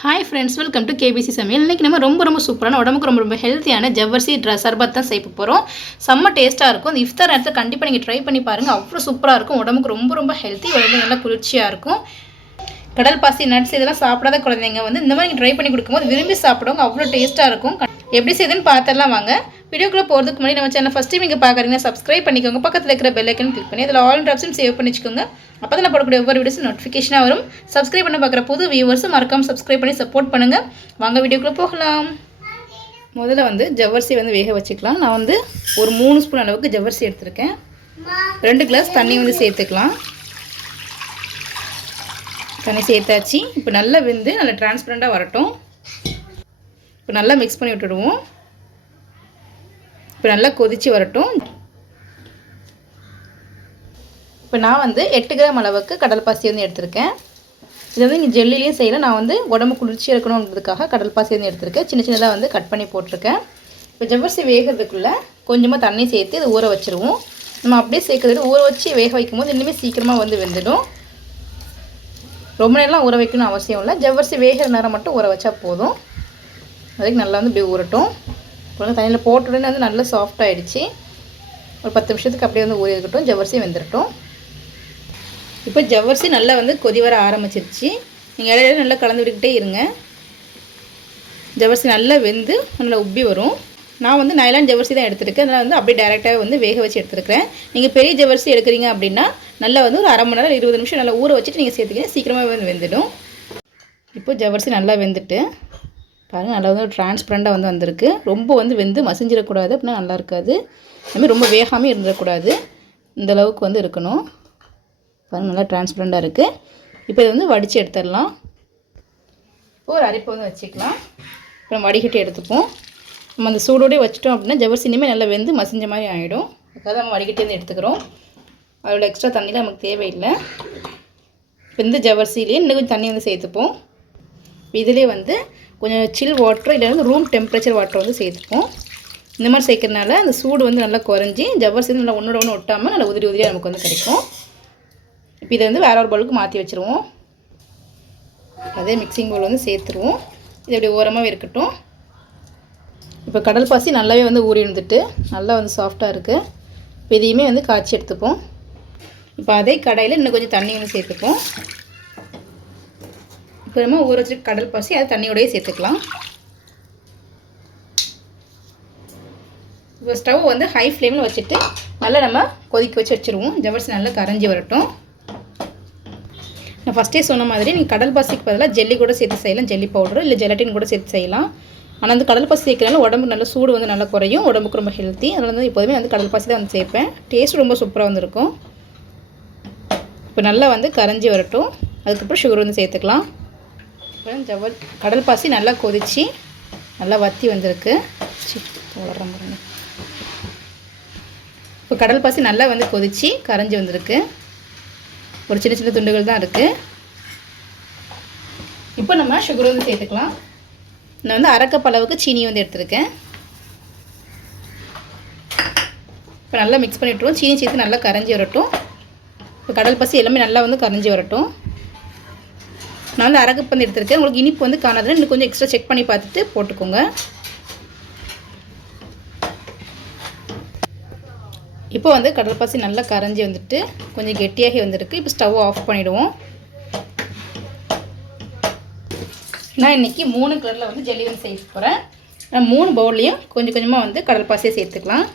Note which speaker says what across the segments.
Speaker 1: Hi friends welcome to KBC சமையல். இன்றைக்கி நம்ம ரொம்ப ரொம்ப சூப்பரான உடம்புக்கு ரொம்ப ரொம்ப ஹெல்த்தியான ஜவ்வரிசி ட்ர சர்பத் தான் செய்ய போகிறோம் செம்ம டேஸ்ட்டாக இருக்கும். அந்த இஃப்தார் நேரத்தில் கண்டிப்பாக நீங்கள் ட்ரை பண்ணி பாருங்கள் அவ்வளோ சூப்பராக இருக்கும். உடம்புக்கு ரொம்ப ரொம்ப ஹெல்த்தி உடம்பு நல்லா குளிர்ச்சியாக இருக்கும். கடல் பாசி நட்ஸ் இதெல்லாம் சாப்பிடாத குழந்தைங்க வந்து இந்த மாதிரி நீங்கள் ட்ரை பண்ணி கொடுக்கும்போது விரும்பி சாப்பிடுவாங்க அவ்வளோ டேஸ்ட்டாக இருக்கும். எப்படி செய்யுதுன்னு பார்த்துடலாம் வாங்க. வீடியோக்குள்ளே போகிறதுக்கு முன்னாடி நம்ம சேனல் ஃபஸ்ட் டைம் இங்கே பார்க்குறீங்கன்னா சப்ஸ்கிரைப் பண்ணிக்கோங்க. பக்கத்தில் இருக்கிற பெல்லைக்கன் கிளிக் பண்ணி அதில் ஆல் ஆப்ஷன் சேவ் பண்ணிக்கோங்க அப்போ தான் போடக்கூடிய ஒவ்வொரு வீடியோஸும் நோட்டிஃபிகேஷனாக வரும். சப்ஸ்கிரைப் பண்ண பார்க்குற புது வியூவர்ஸும் மறக்காமல் சப்ஸ்கிரைப் பண்ணி சப்போர்ட் பண்ணுங்கள் வாங்க வீடியோக்குள்ளே போகலாம். முதல்ல வந்து ஜவ்வரிசி வந்து வேக வச்சுக்கலாம். நான் வந்து ஒரு மூணு ஸ்பூன் அளவுக்கு ஜவ்வரிசி எடுத்திருக்கேன். ரெண்டு கிளாஸ் தண்ணி வந்து சேர்த்துக்கலாம். தண்ணி சேர்த்தாச்சு. இப்போ நல்லா வெந்து நல்லா டிரான்ஸ்பரண்ட்டாக வரட்டும். இப்போ நல்லா மிக்ஸ் பண்ணி விட்டுடுவோம். இப்போ நல்லா கொதித்து வரட்டும். இப்போ நான் வந்து எட்டு கிராம் அளவுக்கு கடல் பாசி வந்து எடுத்திருக்கேன். இது வந்து இங்கே ஜெல்லிலையும் செய்யலை. நான் வந்து உடம்பு குளிர்ச்சியாக இருக்கணுன்றதுக்காக கடல் பாசி வந்து எடுத்திருக்கேன். சின்ன சின்னதாக வந்து கட் பண்ணி போட்டிருக்கேன். இப்போ ஜவ்வரிசி வேகிறதுக்குள்ளே கொஞ்சமாக தண்ணி சேர்த்து இது ஊற வச்சுருவோம். நம்ம அப்படியே சேர்க்கறது ஊற வச்சு வேக வைக்கும்போது இன்னுமே சீக்கிரமாக வந்து வெந்துடும். ரொம்ப நேரம்லாம் ஊற வைக்கணும் அவசியம் இல்லை. ஜவ்வரிசி வேகிற நேரம் மட்டும் ஊற வச்சா போதும். அதுக்கு நல்லா வந்து இப்படி ஊறட்டும். இப்போ தண்ணியில் போட்ட உடனே வந்து நல்லா சாஃப்ட் ஆகிடுச்சு ஒரு பத்து நிமிஷத்துக்கு அப்படியே வந்து ஊறி இருக்கட்டும் ஜவ்வரிசி வெந்துடட்டும் இப்போ ஜவ்வரிசி நல்லா வந்து கொதி வர ஆரம்பிச்சிருச்சு. நீங்கள் இடையில நல்லா கலந்து விட்டுக்கிட்டே இருங்க. ஜவ்வரிசி நல்லா வெந்து நல்லா உப்பி வரும். நான் வந்து நைலான் ஜவ்வரிசி தான் எடுத்துருக்கேன். அதனால் வந்து அப்படியே டேரெக்டாக வந்து வேக வச்சு எடுத்துருக்கிறேன். நீங்கள் பெரிய ஜவ்வரிசி எடுக்கிறீங்க அப்படின்னா நல்லா வந்து ஒரு அரை மணி நேரம் இருபது நிமிஷம் நல்லா ஊற வச்சுட்டு நீங்கள் சேர்த்துக்கிங்க சீக்கிரமாக வந்து வெந்துடும். இப்போ ஜவ்வரிசி நல்லா வெந்துட்டு பாருங்கள் நல்லா வந்து டிரான்ஸ்பரண்ட்டாக வந்து வந்திருக்கு. ரொம்ப வந்து வெந்து மசிஞ்சிடக்கூடாது அப்படின்னா நல்லா இருக்காது. அதுமாதிரி ரொம்ப வேகாமல் இருந்துடக்கூடாது. இந்த அளவுக்கு வந்து இருக்கணும். பாருங்கள் நல்லா டிரான்ஸ்பரண்ட்டாக இருக்குது இப்போ இதை வந்து வடித்து எடுத்துடலாம். இப்போ ஒரு அரிப்பை வந்து வச்சுக்கலாம். அப்புறம் வடிகட்டி எடுத்துப்போம். நம்ம அந்த சூடோடய வச்சிட்டோம் அப்படின்னா ஜவ்வரிசி நல்லா வெந்து மசிஞ்ச மாதிரி ஆகிடும் அதுக்காக நம்ம வடிகட்டி வந்து எடுத்துக்கிறோம். அதோட எக்ஸ்ட்ரா தண்ணியில் நமக்கு தேவையில்லை. இப்போ இந்த ஜவர்சிலேயே இன்னும் கொஞ்சம் தண்ணி வந்து சேர்த்துப்போம். இதிலே வந்து கொஞ்சம் சில் வாட்டர் இல்லை வந்து ரூம் டெம்பரேச்சர் வாட்டர் வந்து சேர்த்துப்போம். இந்த மாதிரி சேர்க்கறதுனால அந்த சூடு வந்து நல்லா குறைஞ்சி ஜவ்வரிசி நல்லா ஒன்றோட ஒன்று ஒட்டாமல் நல்லா உதிரி உதிரியாக நமக்கு வந்து கிடைக்கும். இப்போ இதை வந்து வேற ஒரு பவுலுக்கு மாற்றி வச்சுருவோம். அதே மிக்சிங் பவுல் வந்து சேர்த்துருவோம். இது அப்படி ஓரமாகவே இருக்கட்டும். இப்போ கடல் பாசி நல்லாவே வந்து ஊறி இருந்துட்டு நல்லா வந்து சாஃப்டாக இருக்குது இப்போ இதையுமே வந்து காய்ச்சி எடுத்துப்போம். இப்போ அதே கடையில் இன்னும் கொஞ்சம் தண்ணி வந்து சேர்த்துப்போம். அப்புறமா ஊற வச்சு கடல் பாசி அது தண்ணியோடய சேர்த்துக்கலாம். இப்போ ஸ்டவ் வந்து ஹை ஃப்ளேமில் வச்சுட்டு நல்லா நம்ம கொதிக்க வச்சு வச்சுருவோம். ஜவ்வரிசி நல்லா கரைஞ்சி வரட்டும். நான் ஃபஸ்ட்டே சொன்ன மாதிரி நீங்கள் கடல் பாசிக்கு பதிலாக ஜெல்லி கூட சேர்த்து செய்யலாம். ஜெல்லி பவுடர் இல்லை ஜெலட்டின் கூட சேர்த்து செய்யலாம். ஆனால் வந்து கடல் பாசி சேர்க்கறனால உடம்பு நல்ல சூடு வந்து நல்லா குறையும். உடம்புக்கு ரொம்ப ஹெல்த்தி அதனால வந்து எப்போதுமே வந்து கடல் பாசி தான் வந்து சேர்ப்பேன். டேஸ்ட் ரொம்ப சூப்பராக வந்துருக்கும். இப்போ நல்லா வந்து கரைஞ்சி வரட்டும். அதுக்கப்புறம் சுகர் வந்து சேர்த்துக்கலாம். அப்புறம் ஜவ்வல் கடல் பாசி நல்லா கொதித்து நல்லா வத்தி வந்திருக்கு. வளர்றேன் இப்போ கடல் பாசி நல்லா வந்து கொதித்து கரைஞ்சி வந்திருக்கு. ஒரு சின்ன சின்ன துண்டுகள் தான் இருக்குது இப்போ நம்ம சுகர் வந்து சேர்த்துக்கலாம். நான் வந்து அரைக்கப் அளவுக்கு சீனி வந்து எடுத்திருக்கேன். இப்போ நல்லா மிக்ஸ் பண்ணிவிட்டுருவோம் சீனி சேர்த்து நல்லா கரைஞ்சி வரட்டும். இப்போ கடல் பசி எல்லாமே நல்லா வந்து கரைஞ்சி வரட்டும். நான் வந்து அரைக்கப் வந்து எடுத்திருக்கேன். உங்களுக்கு இனிப்பு வந்து காணாதுன்னு இன்னும் கொஞ்சம் எக்ஸ்ட்ரா செக் பண்ணி பார்த்துட்டு போட்டுக்கோங்க. இப்போ வந்து கடல் பாசி நல்லா கரைஞ்சி வந்துட்டு கொஞ்சம் கெட்டியாகி வந்திருக்கு. இப்போ ஸ்டவ் ஆஃப் பண்ணிவிடுவோம் நான் இன்றைக்கி மூணு கலரில் வந்து ஜெலிவன் செய்ய போகிறேன் மூணு பவுல்லையும் கொஞ்சம் கொஞ்சமாக வந்து கடல் பாசியை சேர்த்துக்கலாம்.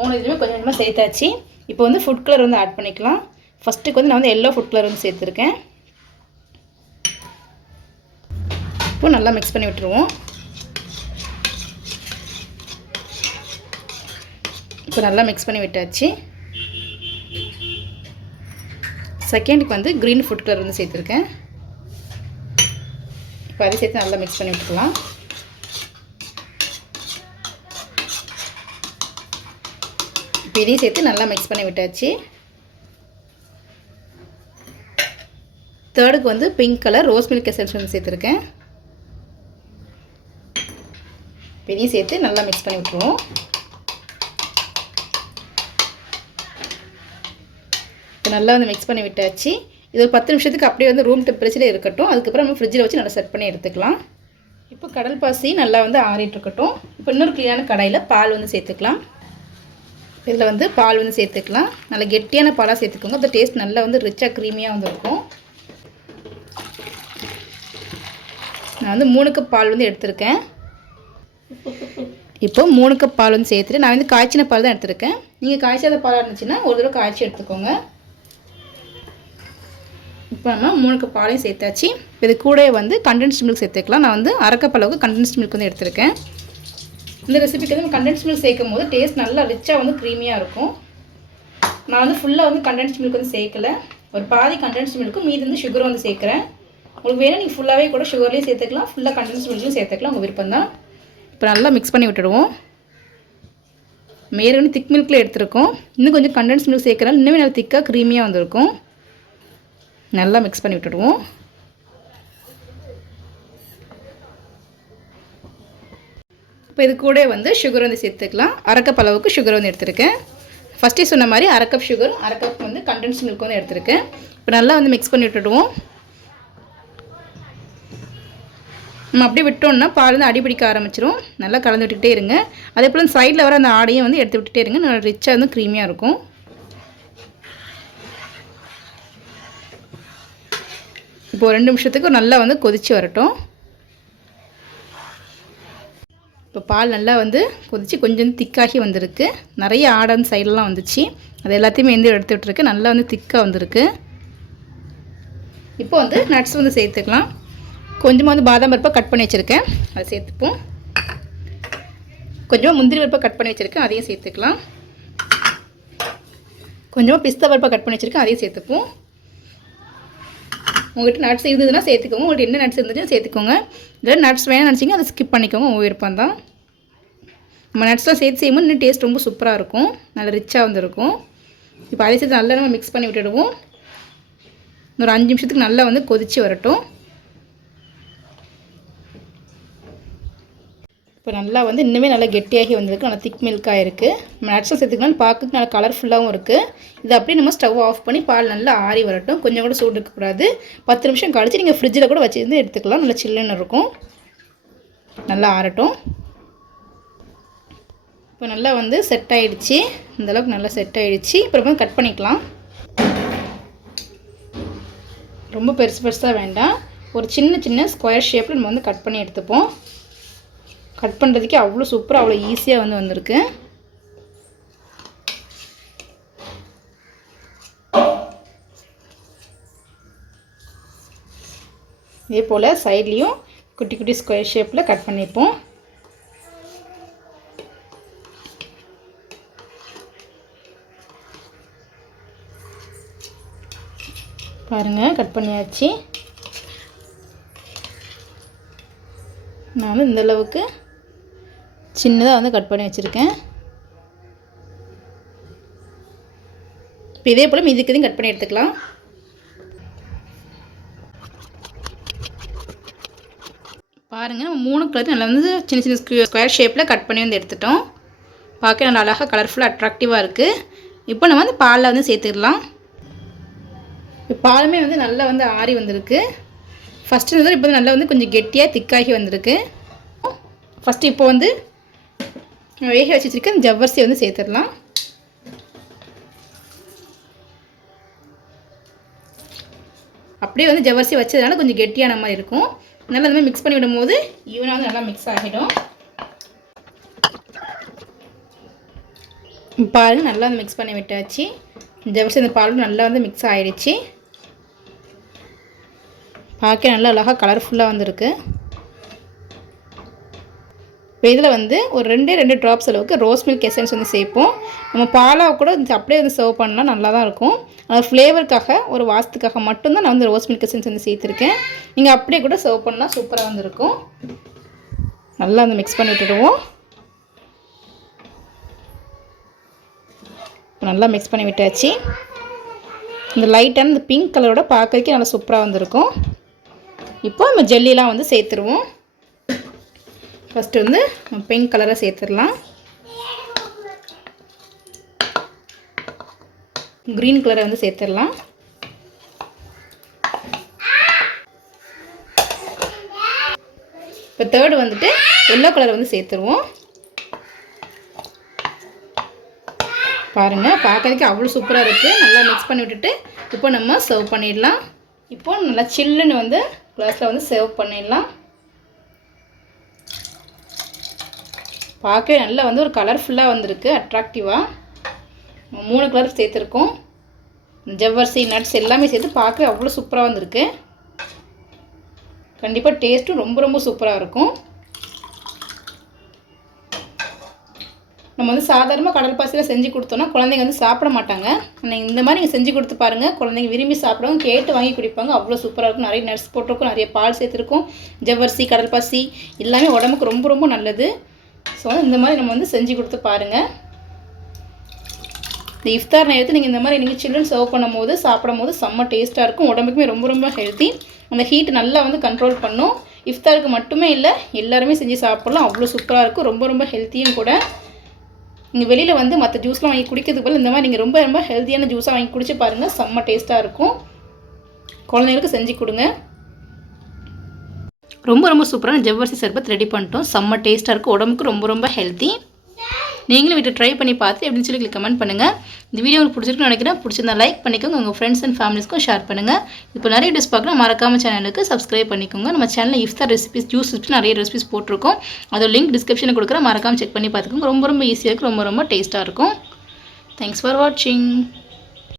Speaker 1: மூணு இதுவுமே கொஞ்சம் கொஞ்சமாக சேர்த்தாச்சு. இப்போ வந்து ஃபுட் கலர் வந்து ஆட் பண்ணிக்கலாம். ஃபஸ்ட்டுக்கு வந்து நான் வந்து எல்லோ ஃபுட் கலர் வந்து சேர்த்துருக்கேன். இப்போ நல்லா மிக்ஸ் பண்ணி விட்டுருவோம். இப்போ நல்லா மிக்ஸ் பண்ணி விட்டாச்சு. செகண்டுக்கு வந்து க்ரீன் ஃபுட் கலர் வந்து சேர்த்துருக்கேன். இப்போ அதை சேர்த்து நல்லா மிக்ஸ் பண்ணி விட்டுக்கலாம். இதையும் சேர்த்து நல்லா மிக்ஸ் பண்ணி விட்டாச்சு. தேர்டுக்கு வந்து pink colour rose milk essence வந்து சேர்த்துருக்கேன். இதையும் சேர்த்து நல்லா மிக்ஸ் பண்ணி விட்டுருவோம். இப்போ நல்லா வந்து மிக்ஸ் பண்ணி விட்டாச்சு. இது ஒரு பத்து நிமிஷத்துக்கு அப்படியே வந்து ரூம் டெம்பரேச்சரில் இருக்கட்டும். அதுக்கப்புறம் நம்ம ஃப்ரிட்ஜில் வச்சு நல்லா செட் பண்ணி எடுத்துக்கலாம். இப்போ கடல் பாசி நல்லா வந்து ஆறிட்டு இருக்கட்டும். இப்போ இன்னொரு க்ளீனான கடாயில் பால் வந்து சேர்த்துக்கலாம். இதில் வந்து பால் வந்து சேர்த்துக்கலாம். நல்லா கெட்டியான பாலாக சேர்த்துக்கோங்க. அந்த டேஸ்ட் நல்லா வந்து ரிச்சாக க்ரீமியாக வந்து இருக்கும் நான் வந்து மூணு கப் பால் வந்து எடுத்திருக்கேன். இப்போ மூணு கப் பால் வந்து சேர்த்துட்டு நான் வந்து காய்ச்சின பால் தான் எடுத்திருக்கேன். நீங்கள் காய்ச்சாத பாலாக இருந்துச்சுன்னா ஒரு தடவை காய்ச்சி எடுத்துக்கோங்க. இப்போ நம்ம மூணு கப் பாலையும் சேர்த்தாச்சு. இது கூட வந்து கண்டென்ஸ்ட் மில்க் சேர்த்துக்கலாம். நான் வந்து அரை அளவுக்கு கண்டென்ஸ்ட் மில்க் வந்து எடுத்திருக்கேன். இந்த ரெசிபிக்கு வந்து கண்டென்ஸ் மில்க் சேர்க்கும் போது டேஸ்ட் நல்லா ரிச்சாக வந்து க்ரீமியாக இருக்கும். நான் வந்து ஃபுல்லாக வந்து கண்டென்ஸ் மில்க் வந்து சேர்க்கல. ஒரு பாதி கண்டென்ஸ் மில்க்கும் மீதி வந்து சுகரும் வந்து சேர்க்குறேன். உங்களுக்கு வேணும் நீங்கள் ஃபுல்லாகவே கூட சுகர்லேயும் சேர்த்துக்கலாம். ஃபுல்லாக கண்டென்ஸ் மில்க்லையும் சேர்த்துக்கலாம். உங்கள் விருப்பம் தான். இப்போ நல்லா மிக்ஸ் பண்ணி விட்டுடுவோம். மேலே வந்து திக் மில்கில் எடுத்துருக்கோம். இன்னும் கொஞ்சம் கண்டென்ஸ் மில்க் சேர்க்கறனால இன்னுமே நல்லா திக்காக க்ரீமியாக வந்திருக்கும். நல்லா மிக்ஸ் பண்ணி விட்டுடுவோம். இப்போ இது கூட வந்து சுகர் வந்து சேர்த்துக்கலாம். அரைக்கப் அளவுக்கு சுகர் வந்து எடுத்திருக்கேன். ஃபஸ்ட்டே சொன்ன மாதிரி அரை கப் சுகர் அரை கப் வந்து கண்டென்ஸ் மில்க் வந்து எடுத்திருக்கேன். இப்போ நல்லா வந்து மிக்ஸ் பண்ணி விட்டுடுவோம். நம்ம அப்படியே விட்டோம்னா பால் வந்து அடிபிடிக்க ஆரம்பிச்சிரும். நல்லா கலந்து விட்டுக்கிட்டே இருங்க. அதே போல் சைடில் வர அந்த ஆடையும் வந்து எடுத்து விட்டுட்டே இருங்க. நல்லா ரிச்சாக வந்து க்ரீமியாக இருக்கும். இப்போ ஒரு ரெண்டு நிமிஷத்துக்கு நல்லா வந்து கொதித்து வரட்டும். இப்போ பால் நல்லா வந்து கொதித்து கொஞ்சம் திக்காகி வந்திருக்கு. நிறைய ஆடன் சைடெலாம் வந்துச்சு. அது எல்லாத்தையுமே வந்து எடுத்து விட்டுருக்கு. நல்லா வந்து திக்காக வந்திருக்கு. இப்போ வந்து நட்ஸ் வந்து சேர்த்துக்கலாம். கொஞ்சமாக வந்து பாதாம் பருப்பை கட் பண்ணி வச்சுருக்கேன். அதை சேர்த்துப்போம். கொஞ்சமாக முந்திரி பருப்பை கட் பண்ணி வச்சுருக்கேன். அதையும் சேர்த்துக்கலாம். கொஞ்சமாக பிஸ்தா பருப்பை கட் பண்ணி வச்சுருக்கேன். அதையும் சேர்த்துப்போம். உங்கள்கிட்ட நட்ஸ் இருந்ததுன்னா சேர்த்துக்கோங்க. உங்கள்கிட்ட என்ன நட்ஸ் இருந்துச்சுன்னா சேர்த்துக்கோங்க. இல்லை நட்ஸ் வேணும்னு நினச்சிங்க அதை ஸ்கிப் பண்ணிக்கோங்க. உங்கள் விருப்பம் தான் நம்ம நட்ஸ்லாம் சேர்த்து செய்யும்போது இன்னும் டேஸ்ட் ரொம்ப சூப்பராக இருக்கும். நல்லா ரிச்சாக வந்துருக்கும். இப்போ அதை சேர்த்து நல்லா நம்ம மிக்ஸ் பண்ணி விட்டுடுவோம். ஒரு அஞ்சு நிமிஷத்துக்கு நல்லா வந்து கொதித்து வரட்டும். இப்போ நல்லா வந்து இன்னுமே நல்லா கெட்டியாகி வந்திருக்கு. நல்லா திக் மில்காக இருக்குது நம்ம நட்ஸும் சேர்த்துக்கலாம். பார்க்கறதுக்கு நல்லா கலர்ஃபுல்லாகவும் இருக்குது இது அப்படியே நம்ம ஸ்டவ் ஆஃப் பண்ணி பால் நல்லா ஆறி வரட்டும். கொஞ்சம் கூட சூடு இருக்கக்கூடாது. பத்து நிமிஷம் கழிச்சு நீங்கள் ஃப்ரிட்ஜில் கூட வச்சுருந்து எடுத்துக்கலாம். நல்லா சில்லுன்னு இருக்கும். நல்லா ஆறட்டும். இப்போ நல்லா வந்து செட் ஆகிடுச்சு இந்தளவுக்கு நல்லா செட் ஆகிடுச்சி அப்புறமா கட் பண்ணிக்கலாம். ரொம்ப பெருசு பெருசாக வேண்டாம். ஒரு சின்ன சின்ன ஸ்கொயர் ஷேப்பில் நம்ம வந்து கட் பண்ணி எடுத்துப்போம். கட் பண்ணுறதுக்கே அவ்வளோ சூப்பராக அவ்வளோ ஈஸியாக வந்து வந்திருக்கு. இதே போல் சைட்லேயும் குட்டி குட்டி ஸ்கொயர் ஷேப்பில் கட் பண்ணிப்போம். பாருங்கள் கட் பண்ணியாச்சு. நான் வந்து இந்தளவுக்கு சின்னதாக வந்து கட் பண்ணி வச்சுருக்கேன். இப்போ இதே போல் மீதிக்கதையும் கட் பண்ணி எடுத்துக்கலாம். பாருங்கள் நம்ம மூணு கலர் நல்லா வந்து சின்ன சின்ன ஸ்கொயர் ஷேப்பில் கட் பண்ணி வந்து எடுத்துட்டோம். பார்க்க நல்லா அழகாக கலர்ஃபுல்லாக அட்ராக்டிவாக இருக்குது இப்போ நம்ம வந்து பாலில் வந்து சேர்த்துக்கலாம் பாலுமே வந்து நல்லா வந்து ஆறி வந்திருக்கு. ஃபஸ்ட்டு வந்து இப்போ நல்லா வந்து கொஞ்சம் கெட்டியாக திக்காகி வந்திருக்கு. ஃபஸ்ட்டு இப்போ வந்து வேக வச்சு வச்சுருக்க ஜவ்வரிசியை வந்து சேர்த்துடலாம். அப்படியே வந்து ஜவ்வரிசி வச்சதுனால கொஞ்சம் கெட்டியான மாதிரி இருக்கும். நல்லா அந்த மாதிரி மிக்ஸ் பண்ணி விடும்போது ஈவனாக வந்து நல்லா மிக்ஸ் ஆகிடும். பால் நல்லா வந்து மிக்ஸ் பண்ணி விட்டாச்சு. ஜவ்வரிசி அந்த பாலும் நல்லா வந்து மிக்ஸ் ஆகிடுச்சு பார்க்க நல்லா அழகாக கலர்ஃபுல்லாக வந்திருக்கு. இப்போ இதில் வந்து ஒரு ரெண்டே ரெண்டு ட்ராப்ஸ் அளவுக்கு ரோஸ் மில்க் எசன்ஸ் வந்து சேர்ப்போம். நம்ம பாலாக கூட அப்படியே வந்து சர்வ் பண்ணால் நல்லா தான் இருக்கும். அது ஃப்ளேவருக்காக ஒரு வாசத்துக்காக மட்டும்தான் நான் வந்து ரோஸ் மில்க் எசன்ஸ் வந்து சேர்த்துருக்கேன். நீங்கள் அப்படியே கூட சர்வ் பண்ணால் சூப்பராக வந்துருக்கும். நல்லா வந்து மிக்ஸ் பண்ணி விட்டுடுவோம் நல்லா மிக்ஸ் பண்ணி விட்டாச்சு. இந்த லைட்டான இந்த பிங்க் கலரோட பார்க்கறதுக்கே நல்லா சூப்பராக வந்திருக்கும். இப்போ நம்ம ஜெல்லிலாம் வந்து சேர்த்துருவோம். ஃபஸ்ட்டு வந்து பிங்க் கலரை சேர்த்துடலாம். க்ரீன் கலரை வந்து சேர்த்துடலாம். இப்போ தேர்டு வந்துட்டு எல்லோ கலர் வந்து சேர்த்துருவோம். பாருங்கள் பார்க்கறதுக்கு அவ்வளோ சூப்பராக இருக்குது நல்லா மிக்ஸ் பண்ணி விட்டுட்டு இப்போ நம்ம சர்வ் பண்ணிடலாம். இப்போ நல்லா சில்லுன்னு வந்து கிளாஸில் வந்து சேவ் பண்ணிடலாம். பார்க்கவே நல்லா வந்து ஒரு கலர்ஃபுல்லாக வந்திருக்கு அட்ராக்டிவாக மூணு கலர் சேர்த்துருக்கோம். ஜவ்வரிசி நட்ஸ் எல்லாமே சேர்த்து பார்க்கவே அவ்வளோ சூப்பராக வந்திருக்கு. கண்டிப்பாக டேஸ்ட்டும் ரொம்ப ரொம்ப சூப்பராக இருக்கும். நம்ம வந்து சாதாரணமாக கடல் பாசியில் செஞ்சு கொடுத்தோன்னா குழந்தைங்க வந்து சாப்பிட மாட்டாங்க. நீங்கள் இந்த மாதிரி நீங்கள் செஞ்சு கொடுத்து பாருங்கள் குழந்தைங்க விரும்பி சாப்பிடவும் கேட்டு வாங்கி குடிப்பாங்க. அவ்வளோ சூப்பராக இருக்கும். நிறைய நட்ஸ் போட்டிருக்கும். நிறைய பால் சேர்த்துருக்கும். ஜவ்வரிசி கடல் பாசி எல்லாமே உடம்புக்கு ரொம்ப ரொம்ப நல்லது. ஸோ இந்த மாதிரி நம்ம வந்து செஞ்சு கொடுத்து பாருங்கள் இந்த இஃப்தார் நேரத்தில் நீங்கள் இந்த மாதிரி நீங்கள் சில்ட்ரன் சர்வ் பண்ணும் போது சாப்பிடும் போது செம்ம டேஸ்ட்டாக இருக்கும். உடம்புக்குமே ரொம்ப ரொம்ப ஹெல்த்தி அந்த ஹீட் நல்லா வந்து கண்ட்ரோல் பண்ணும். இஃப்தாருக்கு மட்டுமே இல்லை எல்லாருமே செஞ்சு சாப்பிட்லாம். அவ்வளோ சூப்பராக இருக்கும். ரொம்ப ரொம்ப ஹெல்த்தியும் கூட. நீங்கள் வெளியில் வந்து மற்ற ஜூஸ்லாம் வாங்கி குடிக்கிறதுக்கு பதில் இந்த மாதிரி நீங்கள் ரொம்ப ரொம்ப ஹெல்த்தியான ஜூஸாக வாங்கி குடிச்சு பாருங்கள் செம்ம டேஸ்ட்டாக இருக்கும். குழந்தைங்களுக்கு செஞ்சு கொடுங்க. ரொம்ப ரொம்ப சூப்பரான ஜவ்வரிசி சர்பத் ரெடி பண்ணிட்டோம். செம்ம டேஸ்ட்டாக இருக்கும் உடம்புக்கு ரொம்ப ரொம்ப ஹெல்த்தி நீங்களும் வீட்டை ட்ரை பண்ணி பார்த்து எப்படின்னு சொல்லி கமெண்ட் பண்ணுங்கள் இந்த வீடியோ உங்களுக்கு பிடிச்சிருக்குன்னு நினைக்கிறேன். பிடிச்சிருந்தா லைக் பண்ணிக்கோங்க. உங்கள் ஃப்ரெண்ட்ஸ் அண்ட் ஃபேமிலிஸ்க்கும் ஷேர் பண்ணுங்கள் இப்போ நிறைய டிஷ் பார்க்கலாம் மறக்காம சேனலுக்கு சப்ஸ்கிரைப் பண்ணிக்கோங்க. நம்ம சேனலில் இஃப்தார் ரெசிபிஸ் ஜூஸ் ரெசிபி நிறைய ரெசிபிஸ் போட்டிருக்கோம். அதோட லிங்க் டிஸ்கிரிப்ஷனில் கொடுக்குற மறக்காம செக் பண்ணி பார்த்துக்கோங்க. ரொம்ப ரொம்ப ஈஸியாக இருக்கும். ரொம்ப ரொம்ப டேஸ்ட்டாக இருக்கும். தேங்க்ஸ் ஃபார் வாட்சிங்